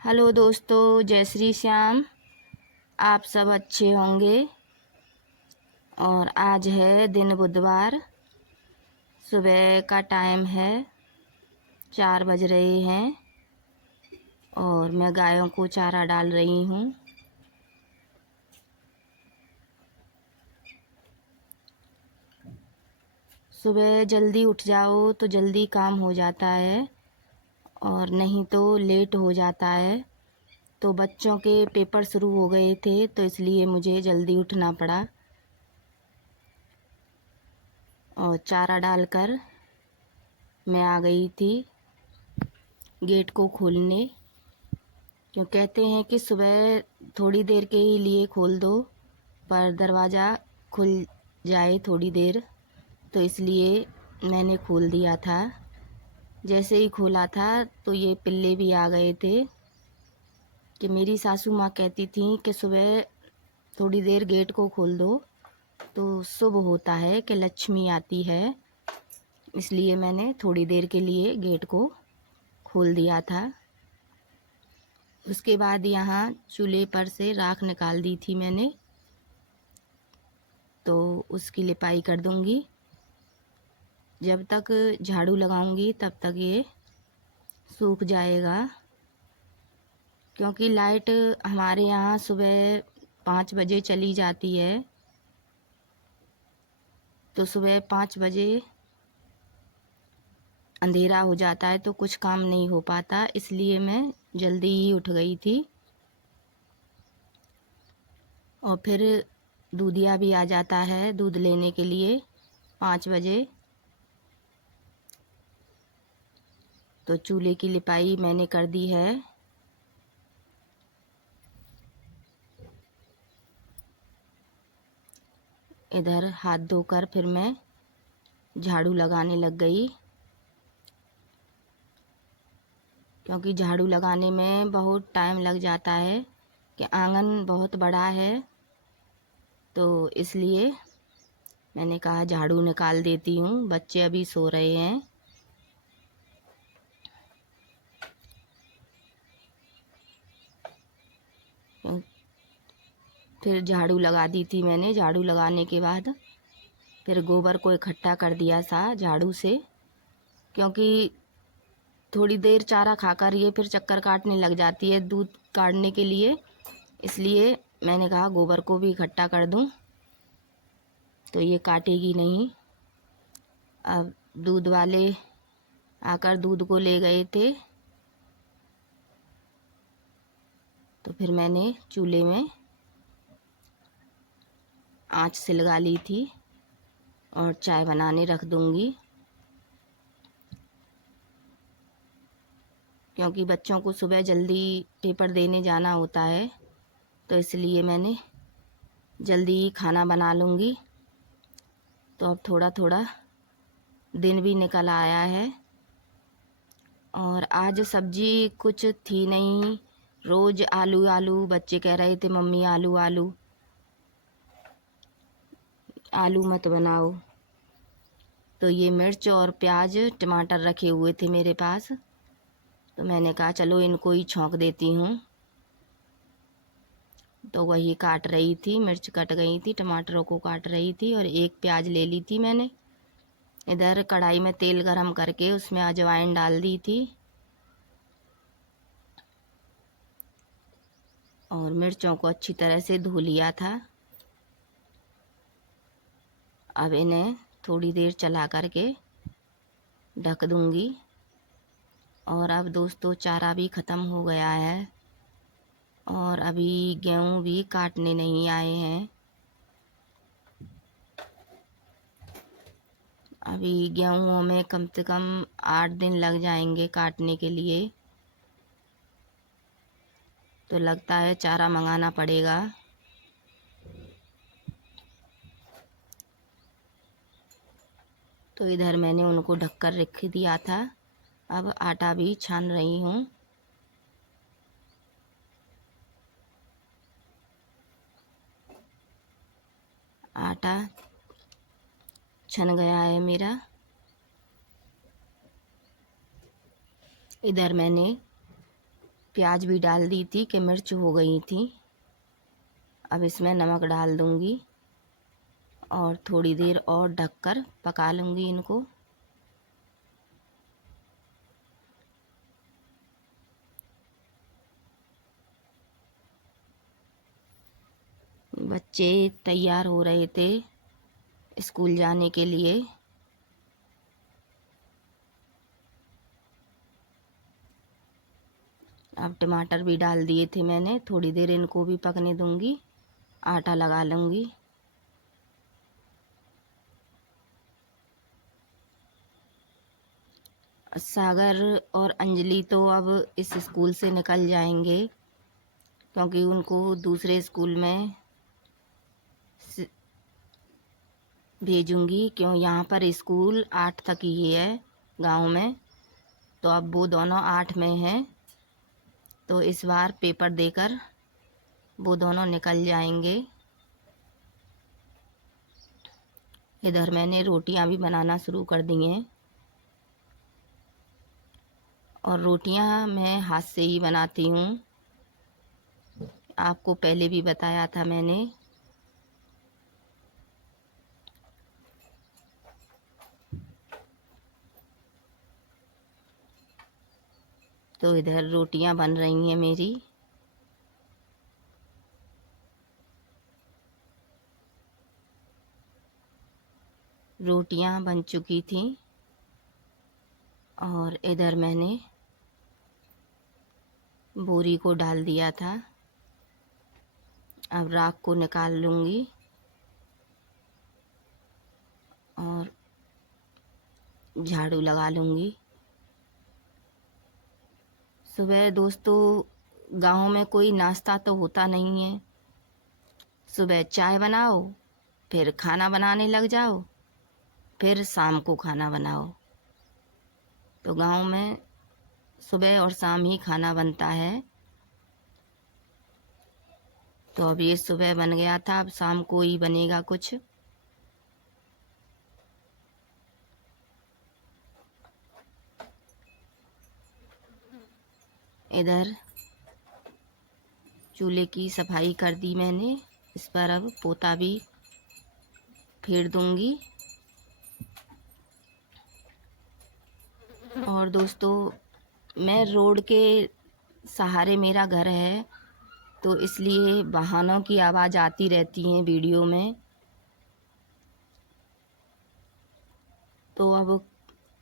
Hello दोस्तों, जय श्री श्याम। आप सब अच्छे होंगे। और आज है दिन बुधवार, सुबह का टाइम है, 4 बज रहे हैं और मैं गायों को चारा डाल रही हूँ। सुबह जल्दी उठ जाओ तो जल्दी काम हो जाता है और नहीं तो लेट हो जाता है। तो बच्चों के पेपर शुरू हो गए थे तो इसलिए मुझे जल्दी उठना पड़ा और चारा डालकर मैं आ गई थी गेट को खोलने। क्यों कहते हैं कि सुबह थोड़ी देर के ही लिए खोल दो पर दरवाज़ा खुल जाए थोड़ी देर, तो इसलिए मैंने खोल दिया था। जैसे ही खोला था तो ये पिल्ले भी आ गए थे कि मेरी सासू माँ कहती थी कि सुबह थोड़ी देर गेट को खोल दो तो शुभ होता है कि लक्ष्मी आती है, इसलिए मैंने थोड़ी देर के लिए गेट को खोल दिया था। उसके बाद यहाँ चूल्हे पर से राख निकाल दी थी मैंने, तो उसकी लिपाई कर दूँगी। जब तक झाड़ू लगाऊंगी तब तक ये सूख जाएगा, क्योंकि लाइट हमारे यहाँ सुबह 5 बजे चली जाती है। तो सुबह 5 बजे अंधेरा हो जाता है तो कुछ काम नहीं हो पाता, इसलिए मैं जल्दी ही उठ गई थी। और फिर दूधिया भी आ जाता है दूध लेने के लिए 5 बजे। तो चूल्हे की लिपाई मैंने कर दी है। इधर हाथ धोकर फिर मैं झाड़ू लगाने लग गई, क्योंकि झाड़ू लगाने में बहुत टाइम लग जाता है कि आंगन बहुत बड़ा है, तो इसलिए मैंने कहा झाड़ू निकाल देती हूँ। बच्चे अभी सो रहे हैं। फिर झाड़ू लगा दी थी मैंने। झाड़ू लगाने के बाद फिर गोबर को इकट्ठा कर दिया था झाड़ू से, क्योंकि थोड़ी देर चारा खाकर ये फिर चक्कर काटने लग जाती है दूध काटने के लिए, इसलिए मैंने कहा गोबर को भी इकट्ठा कर दूं तो ये काटेगी नहीं। अब दूध वाले आकर दूध को ले गए थे, तो फिर मैंने चूल्हे में आँच सिलगा ली थी और चाय बनाने रख दूंगी, क्योंकि बच्चों को सुबह जल्दी पेपर देने जाना होता है, तो इसलिए मैंने जल्दी ही खाना बना लूँगी। तो अब थोड़ा थोड़ा दिन भी निकल आया है और आज सब्जी कुछ थी नहीं। रोज़ आलू आलू बच्चे कह रहे थे मम्मी आलू आलू, आलू मत बनाओ। तो ये मिर्च और प्याज टमाटर रखे हुए थे मेरे पास, तो मैंने कहा चलो इनको ही छौंक देती हूँ। तो वही काट रही थी, मिर्च कट गई थी, टमाटरों को काट रही थी और एक प्याज ले ली थी मैंने। इधर कढ़ाई में तेल गरम करके उसमें अजवाइन डाल दी थी और मिर्चों को अच्छी तरह से धो लिया था। अब इन्हें थोड़ी देर चला करके ढक दूंगी। और अब दोस्तों चारा भी ख़त्म हो गया है और अभी गेहूँ भी काटने नहीं आए हैं। अभी गेहूँ में कम से कम 8 दिन लग जाएंगे काटने के लिए, तो लगता है चारा मंगाना पड़ेगा। तो इधर मैंने उनको ढककर रख दिया था। अब आटा भी छान रही हूँ। आटा छन गया है मेरा। इधर मैंने प्याज भी डाल दी थी कि मिर्च हो गई थी। अब इसमें नमक डाल दूंगी और थोड़ी देर और ढककर पका लूँगी इनको। बच्चे तैयार हो रहे थे स्कूल जाने के लिए। अब टमाटर भी डाल दिए थे मैंने, थोड़ी देर इनको भी पकने दूंगी, आटा लगा लूँगी। सागर और अंजलि तो अब इस स्कूल से निकल जाएंगे क्योंकि उनको दूसरे स्कूल में भेजूंगी। क्यों, यहाँ पर स्कूल 8 तक ही है गांव में, तो अब वो दोनों 8 में हैं, तो इस बार पेपर देकर वो दोनों निकल जाएंगे। इधर मैंने रोटियां भी बनाना शुरू कर दी हैं और रोटियां मैं हाथ से ही बनाती हूँ, आपको पहले भी बताया था मैंने। तो इधर रोटियां बन रही हैं मेरी। रोटियां बन चुकी थी और इधर मैंने बोरी को डाल दिया था। अब राख को निकाल लूँगी और झाड़ू लगा लूँगी। सुबह दोस्तों गांव में कोई नाश्ता तो होता नहीं है। सुबह चाय बनाओ, फिर खाना बनाने लग जाओ, फिर शाम को खाना बनाओ। तो गांव में सुबह और शाम ही खाना बनता है। तो अब ये सुबह बन गया था, अब शाम को ही बनेगा कुछ। इधर चूल्हे की सफाई कर दी मैंने, इस पर अब पोता भी फेर दूंगी। और दोस्तों मैं रोड के सहारे मेरा घर है, तो इसलिए वाहनों की आवाज़ आती रहती है वीडियो में। तो अब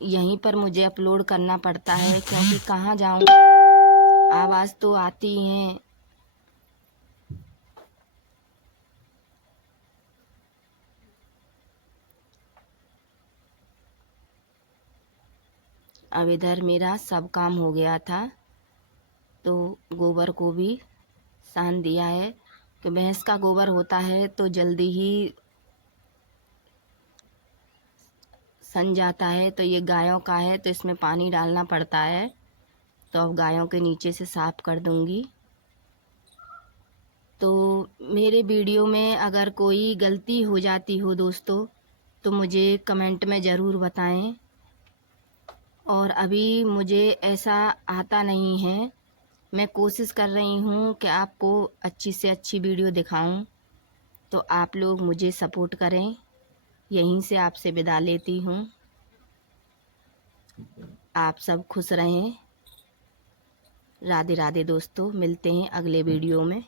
यहीं पर मुझे अपलोड करना पड़ता है क्योंकि कहाँ जाऊँ, आवाज़ तो आती है। अब इधर मेरा सब काम हो गया था, तो गोबर को भी सान दिया है कि भैंस का गोबर होता है तो जल्दी ही सन जाता है। तो ये गायों का है तो इसमें पानी डालना पड़ता है, तो अब गायों के नीचे से साफ कर दूंगी। तो मेरे वीडियो में अगर कोई गलती हो जाती हो दोस्तों तो मुझे कमेंट में ज़रूर बताएं। और अभी मुझे ऐसा आता नहीं है, मैं कोशिश कर रही हूँ कि आपको अच्छी से अच्छी वीडियो दिखाऊं, तो आप लोग मुझे सपोर्ट करें। यहीं से आपसे विदा लेती हूँ। आप सब खुश रहें। राधे राधे दोस्तों, मिलते हैं अगले वीडियो में।